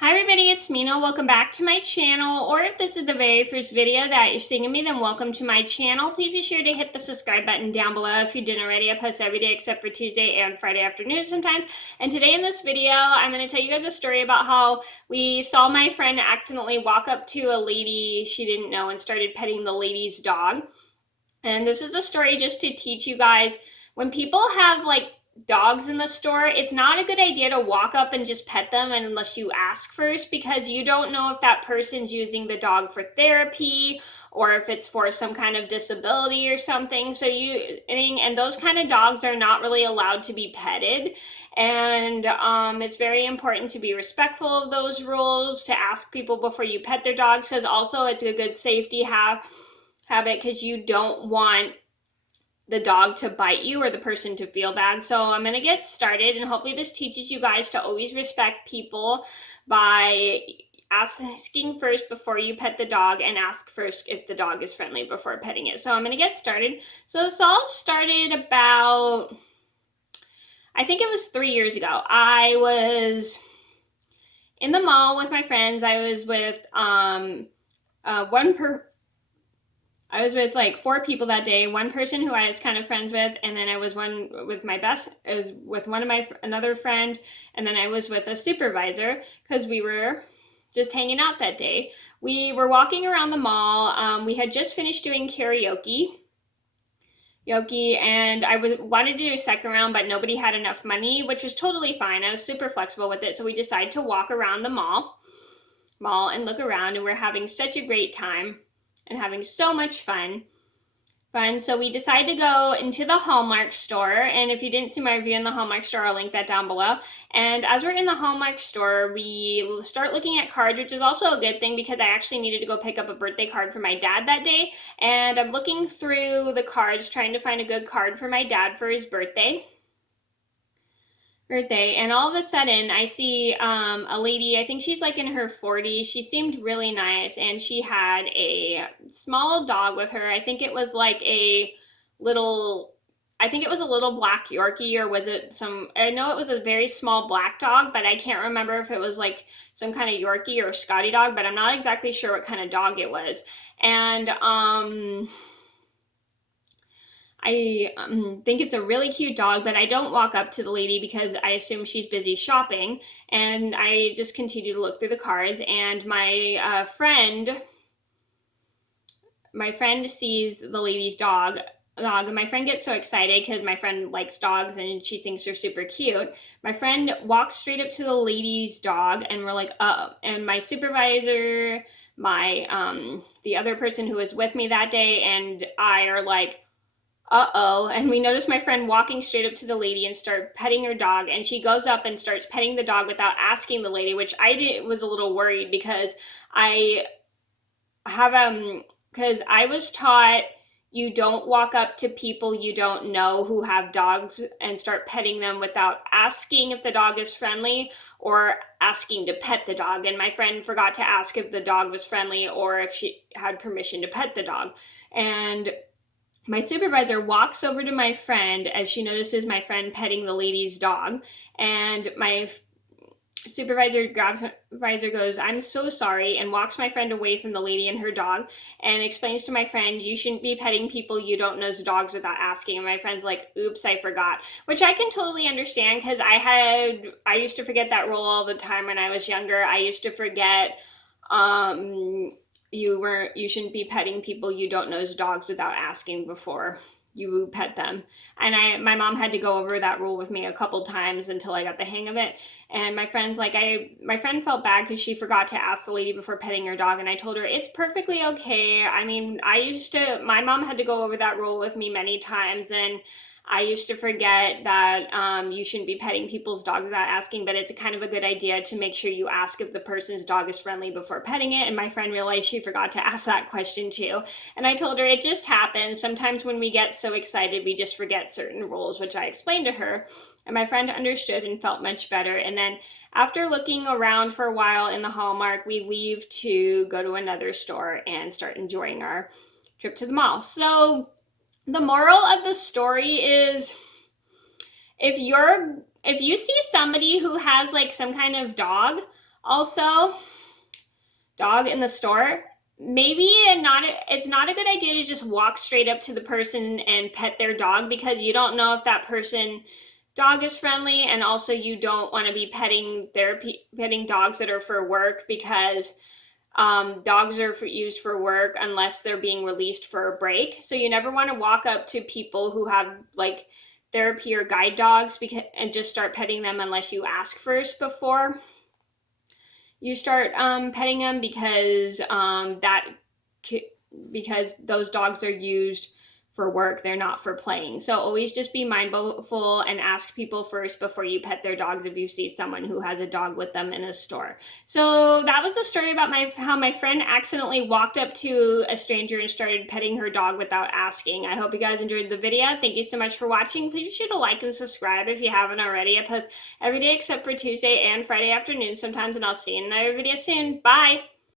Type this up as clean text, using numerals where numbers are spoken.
Hi everybody, it's Mena. Welcome back to my channel, or if this is the very first video that you're seeing of me, then welcome to my channel. Please be sure to hit the subscribe button down below if you didn't already. I post every day except for Tuesday and Friday afternoon sometimes. And today in this video, I'm going to tell you guys a story about how we saw my friend accidentally walk up to a lady she didn't know and started petting the lady's dog. And this is a story just to teach you guys, when people have like dogs in the store, it's not a good idea to walk up and just pet them unless you ask first, because you don't know if that person's using the dog for therapy or if it's for some kind of disability or something. So and those kind of dogs are not really allowed to be petted. And it's very important to be respectful of those rules, to ask people before you pet their dogs, because also it's a good safety habit, because you don't want the dog to bite you or the person to feel bad. So I'm going to get started, and hopefully this teaches you guys to always respect people by asking first before you pet the dog, and ask first if the dog is friendly before petting it. So I'm going to get started. So this all started about, I think it was 3 years ago. I was in the mall with my friends. I was with I was with like 4 people that day. One person who I was kind of friends with, and then I was with another friend, and then I was with a supervisor because we were just hanging out that day. We were walking around the mall. We had just finished doing karaoke, and I wanted to do a second round, but nobody had enough money, which was totally fine. I was super flexible with it, so we decided to walk around the mall and look around, and we're having such a great time and having so much fun. So we decided to go into the Hallmark store. And if you didn't see my review in the Hallmark store, I'll link that down below. And as we're in the Hallmark store, we start looking at cards, which is also a good thing because I actually needed to go pick up a birthday card for my dad that day. And I'm looking through the cards, trying to find a good card for my dad for his birthday, and all of a sudden I see a lady. I think she's like in her 40s. She seemed really nice, and she had a small dog with her. I think it was like a little black Yorkie, or was it I know it was a very small black dog, but I can't remember if it was like some kind of Yorkie or Scotty dog, but I'm not exactly sure what kind of dog it was. And I think it's a really cute dog, but I don't walk up to the lady because I assume she's busy shopping, and I just continue to look through the cards. And my friend sees the lady's dog, and my friend gets so excited because my friend likes dogs and she thinks they're super cute. My friend walks straight up to the lady's dog, and we're like, oh. And my supervisor, the other person who was with me that day, and I are like, uh-oh. And we notice my friend walking straight up to the lady and start petting her dog, and she goes up and starts petting the dog without asking the lady, which was a little worried because I was taught you don't walk up to people you don't know who have dogs and start petting them without asking if the dog is friendly or asking to pet the dog. And my friend forgot to ask if the dog was friendly or if she had permission to pet the dog. And my supervisor walks over to my friend as she notices my friend petting the lady's dog, and my supervisor goes, "I'm so sorry," and walks my friend away from the lady and her dog, and explains to my friend, "You shouldn't be petting people you don't know's dogs without asking." And my friend's like, "Oops, I forgot," which I can totally understand, because I used to forget that rule all the time when I was younger. I used to forget you shouldn't be petting people you don't know's dogs without asking before you pet them. And my mom had to go over that rule with me a couple times until I got the hang of it. And my friend felt bad because she forgot to ask the lady before petting her dog, and I told her it's perfectly okay. I mean, my mom had to go over that rule with me many times, and I used to forget that you shouldn't be petting people's dogs without asking, but it's kind of a good idea to make sure you ask if the person's dog is friendly before petting it. And my friend realized she forgot to ask that question too. And I told her it just happens. Sometimes when we get so excited, we just forget certain rules, which I explained to her. And my friend understood and felt much better. And then after looking around for a while in the Hallmark, we leave to go to another store and start enjoying our trip to the mall. So the moral of the story is, if you see somebody who has like some kind of dog, Also, dog in the store, maybe it's not a good idea to just walk straight up to the person and pet their dog, because you don't know if that person dog is friendly, and also you don't want to be petting dogs that are for work, because dogs are used for work unless they're being released for a break. So you never want to walk up to people who have like therapy or guide dogs and just start petting them unless you ask first before you start petting them, because those dogs are used for work. They're not for playing. So always just be mindful and ask people first before you pet their dogs if you see someone who has a dog with them in a store. So that was the story about how my friend accidentally walked up to a stranger and started petting her dog without asking. I hope you guys enjoyed the video. Thank you so much for watching. Please be sure to like and subscribe if you haven't already. I post every day except for Tuesday and Friday afternoon sometimes, and I'll see you in another video soon. Bye!